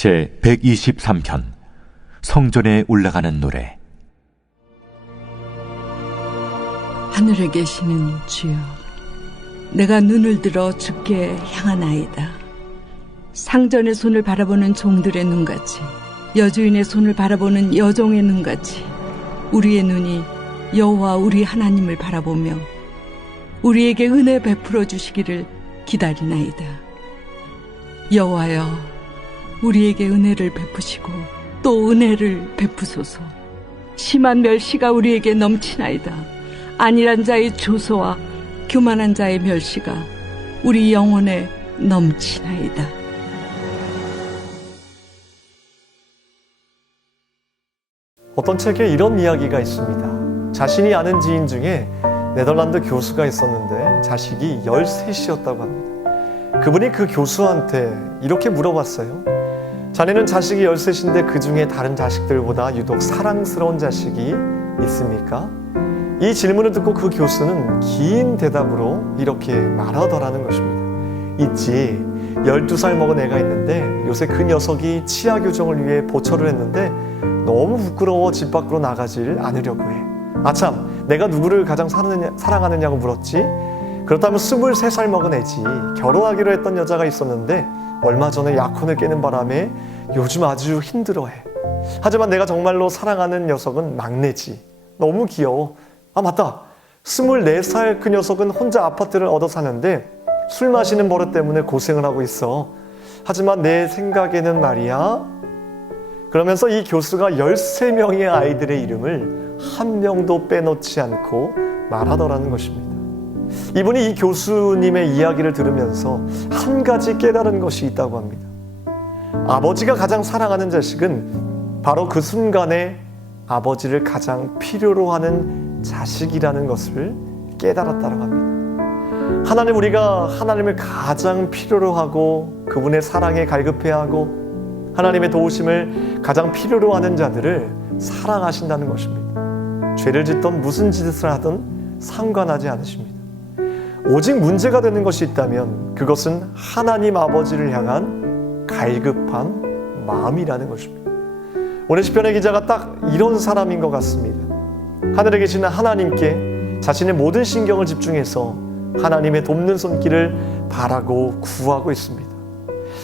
제 123편 성전에 올라가는 노래. 하늘에 계시는 주여, 내가 눈을 들어 주께 향하나이다. 상전의 손을 바라보는 종들의 눈같이, 여주인의 손을 바라보는 여종의 눈같이 우리의 눈이 여호와 우리 하나님을 바라보며 우리에게 은혜 베풀어 주시기를 기다리나이다. 여호와여, 우리에게 은혜를 베푸시고 또 은혜를 베푸소서. 심한 멸시가 우리에게 넘치나이다. 안일한 자의 조소와 교만한 자의 멸시가 우리 영혼에 넘치나이다. 어떤 책에 이런 이야기가 있습니다. 자신이 아는 지인 중에 네덜란드 교수가 있었는데 자식이 13이었다고 합니다. 그분이 그 교수한테 이렇게 물어봤어요. 자네는 자식이 13인데 그 중에 다른 자식들보다 유독 사랑스러운 자식이 있습니까? 이 질문을 듣고 그 교수는 긴 대답으로 이렇게 말하더라는 것입니다. 있지. 12살 먹은 애가 있는데 요새 그 녀석이 치아 교정을 위해 보철을 했는데 너무 부끄러워 집 밖으로 나가질 않으려고 해. 아참, 내가 누구를 가장 사랑하느냐고 물었지? 그렇다면 23살 먹은 애지. 결혼하기로 했던 여자가 있었는데 얼마 전에 약혼을 깨는 바람에 요즘 아주 힘들어해. 하지만 내가 정말로 사랑하는 녀석은 막내지. 너무 귀여워. 아, 맞다. 24살 그 녀석은 혼자 아파트를 얻어 사는데 술 마시는 버릇 때문에 고생을 하고 있어. 하지만 내 생각에는 말이야. 그러면서 이 교수가 13명의 아이들의 이름을 한 명도 빼놓지 않고 말하더라는 것입니다. 이분이 이 교수님의 이야기를 들으면서 한 가지 깨달은 것이 있다고 합니다. 아버지가 가장 사랑하는 자식은 바로 그 순간에 아버지를 가장 필요로 하는 자식이라는 것을 깨달았다고 합니다. 하나님, 우리가 하나님을 가장 필요로 하고 그분의 사랑에 갈급해야 하고 하나님의 도우심을 가장 필요로 하는 자들을 사랑하신다는 것입니다. 죄를 짓던 무슨 짓을 하든 상관하지 않으십니다. 오직 문제가 되는 것이 있다면 그것은 하나님 아버지를 향한 갈급한 마음이라는 것입니다. 오늘 시편의 기자가 딱 이런 사람인 것 같습니다. 하늘에 계시는 하나님께 자신의 모든 신경을 집중해서 하나님의 돕는 손길을 바라고 구하고 있습니다.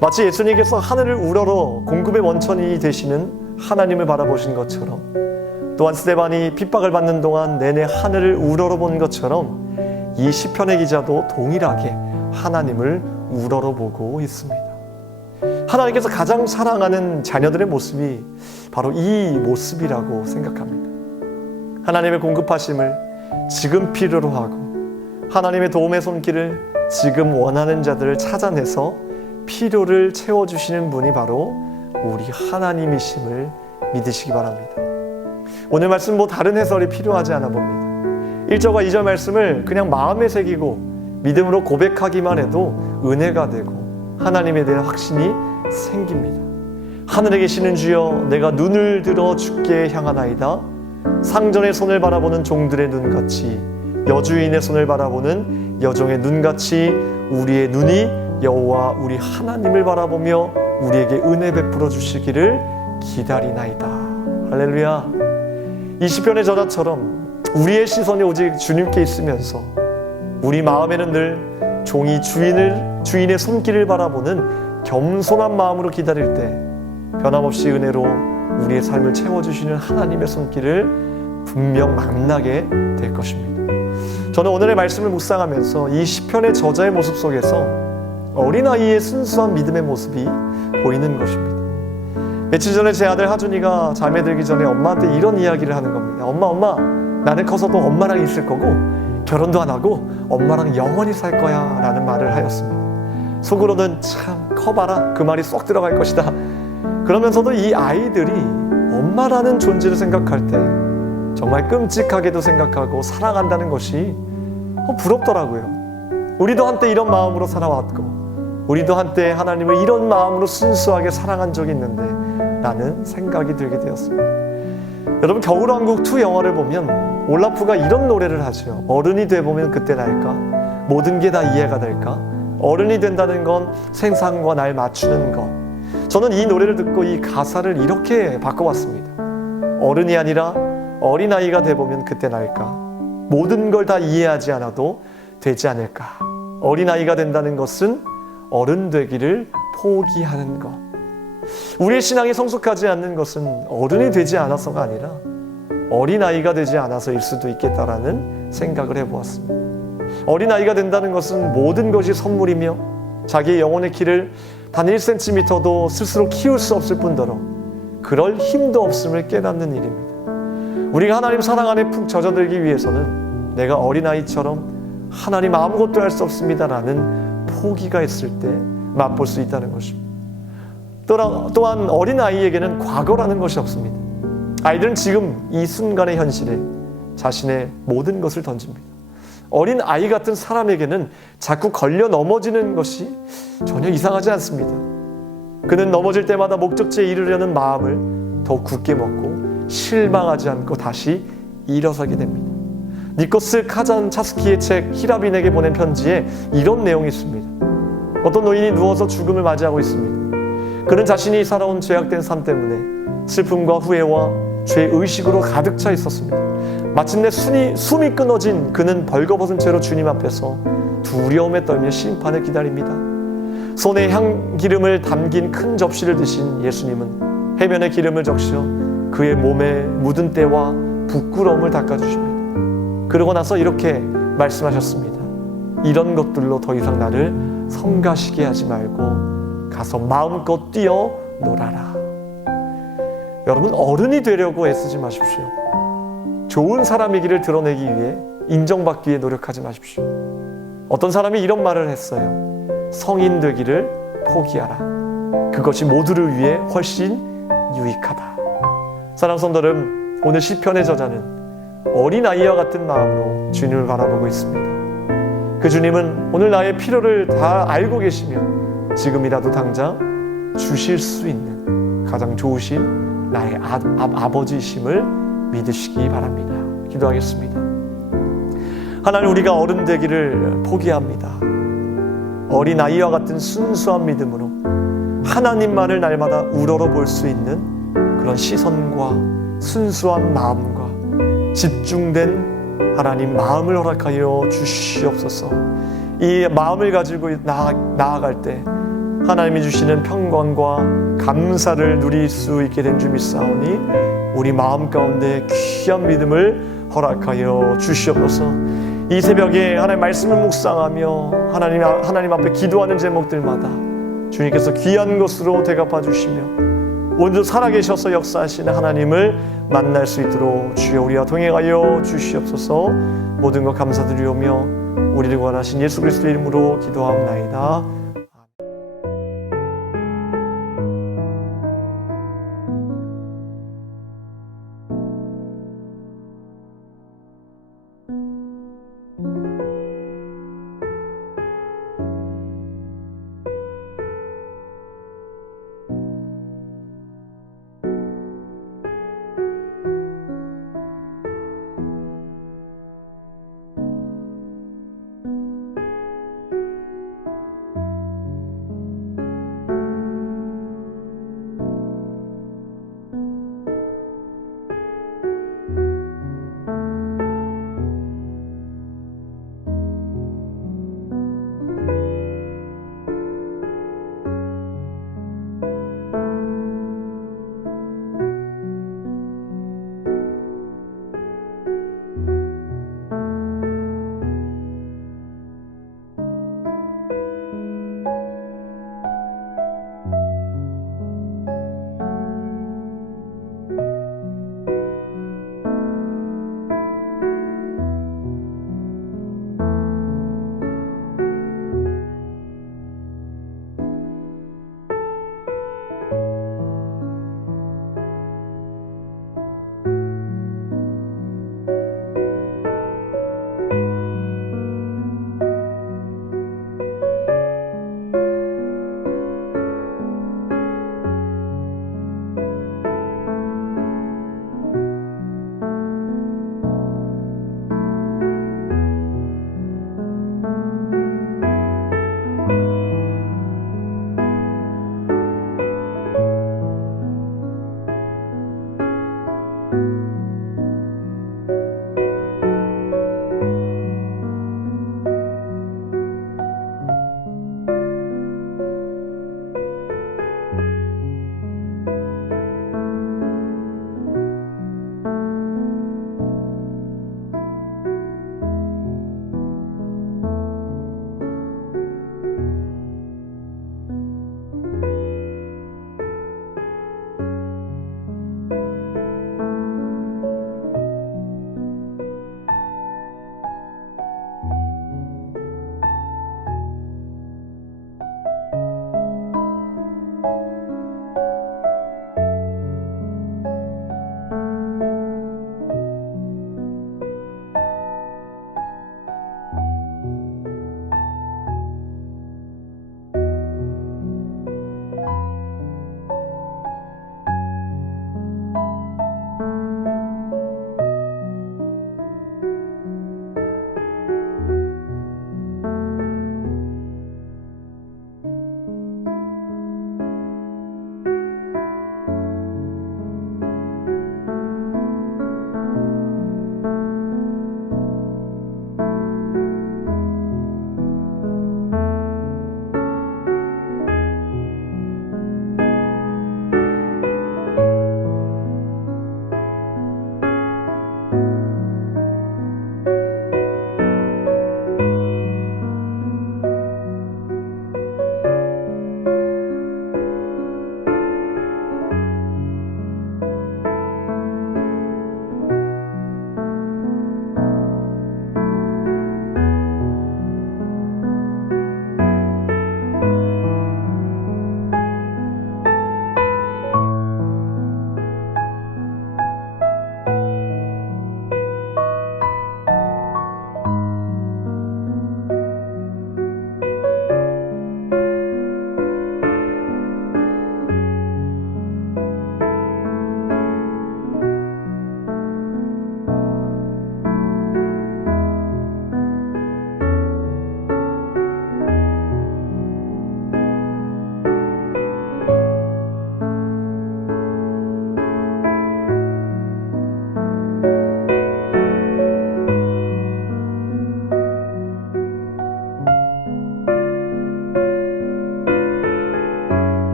마치 예수님께서 하늘을 우러러 공급의 원천이 되시는 하나님을 바라보신 것처럼, 또한 스데반이 핍박을 받는 동안 내내 하늘을 우러러 본 것처럼 이 시편의 기자도 동일하게 하나님을 우러러 보고 있습니다. 하나님께서 가장 사랑하는 자녀들의 모습이 바로 이 모습이라고 생각합니다. 하나님의 공급하심을 지금 필요로 하고 하나님의 도움의 손길을 지금 원하는 자들을 찾아내서 필요를 채워주시는 분이 바로 우리 하나님이심을 믿으시기 바랍니다. 오늘 말씀 다른 해설이 필요하지 않아 봅니다. 1절과 2절 말씀을 그냥 마음에 새기고 믿음으로 고백하기만 해도 은혜가 되고 하나님에 대한 확신이 생깁니다. 하늘에 계시는 주여, 내가 눈을 들어 주께 향하나이다. 상전의 손을 바라보는 종들의 눈같이, 여주인의 손을 바라보는 여종의 눈같이 우리의 눈이 여호와 우리 하나님을 바라보며 우리에게 은혜 베풀어 주시기를 기다리나이다. 할렐루야. 이 시편의 저자처럼 우리의 시선이 오직 주님께 있으면서 우리 마음에는 늘 종이 주인의 손길을 바라보는 겸손한 마음으로 기다릴 때 변함없이 은혜로 우리의 삶을 채워주시는 하나님의 손길을 분명 만나게 될 것입니다. 저는 오늘의 말씀을 묵상하면서 이 시편의 저자의 모습 속에서 어린아이의 순수한 믿음의 모습이 보이는 것입니다. 며칠 전에 제 아들 하준이가 잠에 들기 전에 엄마한테 이런 이야기를 하는 겁니다. 엄마, 나는 커서도 엄마랑 있을 거고 결혼도 안 하고 엄마랑 영원히 살 거야 라는 말을 하였습니다. 속으로는 참 커봐라, 그 말이 쏙 들어갈 것이다. 그러면서도 이 아이들이 엄마라는 존재를 생각할 때 정말 끔찍하게도 생각하고 사랑한다는 것이 부럽더라고요. 우리도 한때 이런 마음으로 살아왔고 우리도 한때 하나님을 이런 마음으로 순수하게 사랑한 적이 있는데 라는 생각이 들게 되었습니다. 여러분, 겨울왕국 2 영화를 보면 올라프가 이런 노래를 하죠. 어른이 돼보면 그때 날까? 모든 게 다 이해가 될까? 어른이 된다는 건 세상과 날 맞추는 것. 저는 이 노래를 듣고 이 가사를 이렇게 바꿔봤습니다. 어른이 아니라 어린아이가 돼보면 그때 나을까? 모든 걸 다 이해하지 않아도 되지 않을까? 어린아이가 된다는 것은 어른 되기를 포기하는 것. 우리의 신앙이 성숙하지 않는 것은 어른이 되지 않아서가 아니라 어린아이가 되지 않아서일 수도 있겠다라는 생각을 해보았습니다. 어린아이가 된다는 것은 모든 것이 선물이며 자기의 영혼의 키를 단 1cm도 스스로 키울 수 없을 뿐더러 그럴 힘도 없음을 깨닫는 일입니다. 우리가 하나님 사랑 안에 푹 젖어들기 위해서는 내가 어린아이처럼 하나님 아무것도 할 수 없습니다라는 포기가 있을 때 맛볼 수 있다는 것입니다. 또한 어린아이에게는 과거라는 것이 없습니다. 아이들은 지금 이 순간의 현실에 자신의 모든 것을 던집니다. 어린 아이 같은 사람에게는 자꾸 걸려 넘어지는 것이 전혀 이상하지 않습니다. 그는 넘어질 때마다 목적지에 이르려는 마음을 더욱 굳게 먹고 실망하지 않고 다시 일어서게 됩니다. 니코스 카잔차스키의 책 히라빈에게 보낸 편지에 이런 내용이 있습니다. 어떤 노인이 누워서 죽음을 맞이하고 있습니다. 그는 자신이 살아온 죄악된 삶 때문에 슬픔과 후회와 죄의식으로 가득 차 있었습니다. 마침내 숨이 끊어진 그는 벌거벗은 채로 주님 앞에서 두려움에 떨며 심판을 기다립니다. 손에 향기름을 담긴 큰 접시를 드신 예수님은 해변에 기름을 적셔 그의 몸에 묻은 때와 부끄러움을 닦아주십니다. 그러고 나서 이렇게 말씀하셨습니다. 이런 것들로 더 이상 나를 성가시게 하지 말고 가서 마음껏 뛰어 놀아라. 여러분, 어른이 되려고 애쓰지 마십시오. 좋은 사람이기를 드러내기 위해 인정받기 위해 노력하지 마십시오. 어떤 사람이 이런 말을 했어요. 성인 되기를 포기하라. 그것이 모두를 위해 훨씬 유익하다. 사랑하는 성도 여러분, 오늘 시편의 저자는 어린아이와 같은 마음으로 주님을 바라보고 있습니다. 그 주님은 오늘 나의 필요를 다 알고 계시며 지금이라도 당장 주실 수 있는 가장 좋으신 나의 아버지이심을 믿으시기 바랍니다. 기도하겠습니다. 하나님, 우리가 어른 되기를 포기합니다. 어린아이와 같은 순수한 믿음으로 하나님만을 날마다 우러러 볼 수 있는 그런 시선과 순수한 마음과 집중된 하나님 마음을 허락하여 주시옵소서. 이 마음을 가지고 나아갈 때 하나님이 주시는 평강과 감사를 누릴 수 있게 된 줄 믿사오니 우리 마음 가운데 귀한 믿음을 허락하여 주시옵소서. 이 새벽에 하나님 말씀을 묵상하며 하나님 앞에 기도하는 제목들마다 주님께서 귀한 것으로 대갚아 주시며 오늘도 살아계셔서 역사하시는 하나님을 만날 수 있도록 주여 우리와 동행하여 주시옵소서. 모든 것 감사드리오며 우리를 구원하신 예수 그리스도의 이름으로 기도하옵나이다.